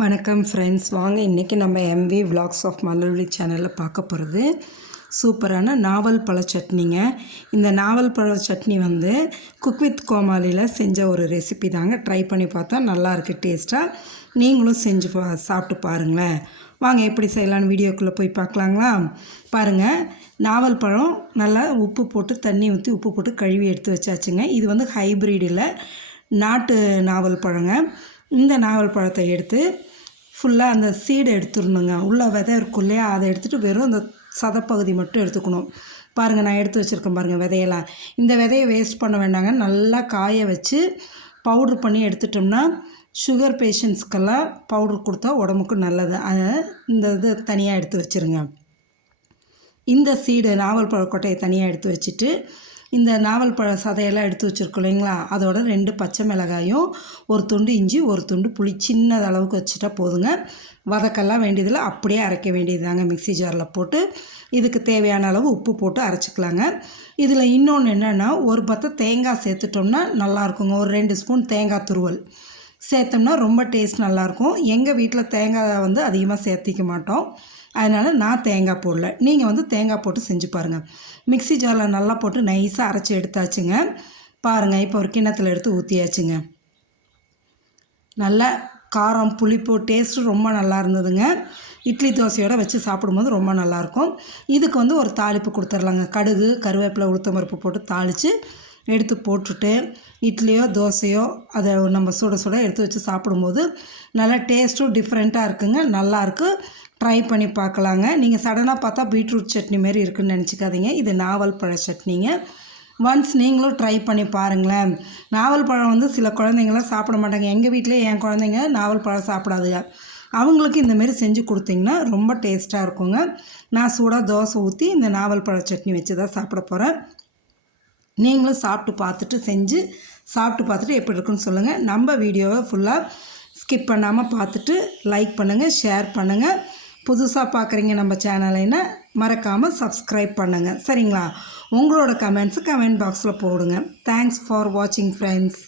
வணக்கம் ஃப்ரெண்ட்ஸ், வாங்க இன்றைக்கி நம்ம எம்வி விலாக்ஸ் ஆஃப் மலர்விழி சேனலில் பார்க்க போகிறது சூப்பரான நாவல் பழ சட்னிங்க. இந்த நாவல் பழ சட்னி குக் வித் கோமாளியில் செஞ்ச ஒரு ரெசிபி தாங்க. ட்ரை பண்ணி பார்த்தா நல்லாயிருக்கு டேஸ்ட்டாக. நீங்களும் செஞ்சு சாப்பிட்டு பாருங்களேன். வாங்க எப்படி செய்யலான்னு வீடியோக்குள்ளே போய் பார்க்கலாங்களா? பாருங்கள், நாவல் பழம் நல்லா உப்பு போட்டு தண்ணி ஊற்றி உப்பு போட்டு கழுவி எடுத்து வச்சாச்சுங்க. இது ஹைப்ரிடில் நாட்டு நாவல் பழங்க. இந்த நாவல் பழத்தை எடுத்து ஃபுல்லாக அந்த சீடை எடுத்துடணுங்க. உள்ள விதை இருக்கும் இல்லையா, அதை எடுத்துகிட்டு வெறும் அந்த சதப்பகுதி மட்டும் எடுத்துக்கணும். பாருங்கள், நான் எடுத்து வச்சுருக்கேன் பாருங்கள் விதையெல்லாம். இந்த விதையை வேஸ்ட் பண்ண வேண்டாங்க. நல்லா காய வச்சு பவுட்ரு பண்ணி எடுத்துட்டோம்னா சுகர் பேஷண்ட்ஸ்க்கெல்லாம் பவுட்ரு கொடுத்தா உடம்புக்கு நல்லது. அதை இந்த இது தனியாக எடுத்து வச்சுருங்க. இந்த சீடு நாவல் பழக்கொட்டையை தனியாக எடுத்து வச்சுட்டு இந்த நாவல் பழ சதையெல்லாம் எடுத்து வச்சுருக்கோம் இல்லைங்களா, அதோட 2 பச்சை மிளகாயும், ஒரு துண்டு இஞ்சி, ஒரு துண்டு புளி சின்னது அளவுக்கு வச்சுட்டா போதுங்க. வதக்கெல்லாம் வேண்டியதில் அப்படியே அரைக்க வேண்டியதுதாங்க. மிக்ஸி ஜாரில் போட்டு இதுக்கு தேவையான அளவு உப்பு போட்டு அரைச்சிக்கலாங்க. இதில் இன்னொன்று என்னென்னா, ஒரு பத்தை தேங்காய் சேர்த்துட்டோம்னா நல்லாயிருக்குங்க. ஒரு 2 ஸ்பூன் தேங்காய் துருவல் சேர்த்தோம்னா ரொம்ப டேஸ்ட் நல்லாயிருக்கும். எங்கள் வீட்டில் தேங்காய் அதிகமாக சேர்த்திக்க மாட்டோம், அதனால் நான் தேங்காய் போடல. நீங்கள் தேங்காய் போட்டு செஞ்சு பாருங்கள். மிக்ஸி ஜாரில் நல்லா போட்டு நைஸாக அரைச்சி எடுத்தாச்சுங்க. பாருங்கள், இப்போ ஒரு கிண்ணத்தில் எடுத்து ஊற்றியாச்சுங்க. நல்லா காரம் புளிப்பு டேஸ்ட்டு ரொம்ப நல்லா இருந்ததுங்க. இட்லி தோசையோடு வச்சு சாப்பிடும்போது ரொம்ப நல்லாயிருக்கும். இதுக்கு ஒரு தாளிப்பு கொடுத்துர்லாங்க. கடுகு, கருவேப்பிலை, உளுத்தம் பருப்பு போட்டு தாளித்து எடுத்து போட்டுட்டு இட்லியோ தோசையோ அதை நம்ம சுட சுட எடுத்து வச்சு சாப்பிடும்போது நல்லா டேஸ்ட்டும் டிஃப்ரெண்ட்டாக இருக்குங்க. நல்லாயிருக்கு. ட்ரை பண்ணி பார்க்கலாங்க. நீங்கள் சடனாக பார்த்தா பீட்ரூட் சட்னி மாரி இருக்குதுன்னு நினச்சிக்காதீங்க. இது நாவல் பழ சட்னிங்க. ஒன்ஸ் நீங்களும் ட்ரை பண்ணி பாருங்களேன். நாவல் பழம் சில குழந்தைங்களாம் சாப்பிட மாட்டாங்க. எங்கள் வீட்டிலே என் குழந்தைங்க நாவல் பழம் சாப்பிடாதுங்க. அவங்களுக்கு இந்தமாரி செஞ்சு கொடுத்தீங்கன்னா ரொம்ப டேஸ்ட்டாக இருக்குங்க. நான் சூடாக தோசை ஊற்றி இந்த நாவல் பழ சட்னி வச்சு தான் சாப்பிட போகிறேன். நீங்களும் சாப்பிட்டு பார்த்துட்டு எப்படி இருக்குன்னு சொல்லுங்கள். நம்ம வீடியோவை ஃபுல்லாக ஸ்கிப் பண்ணாமல் பார்த்துட்டு லைக் பண்ணுங்கள், ஷேர் பண்ணுங்கள். புதுசாக பார்க்குறீங்க நம்ம சேனலைன்னா மறக்காமல் சப்ஸ்கிரைப் பண்ணுங்கள், சரிங்களா? உங்களோட கமெண்ட்ஸு கமெண்ட் பாக்ஸில் போடுங்க. தேங்க்ஸ் ஃபார் வாட்சிங் ஃப்ரெண்ட்ஸ்.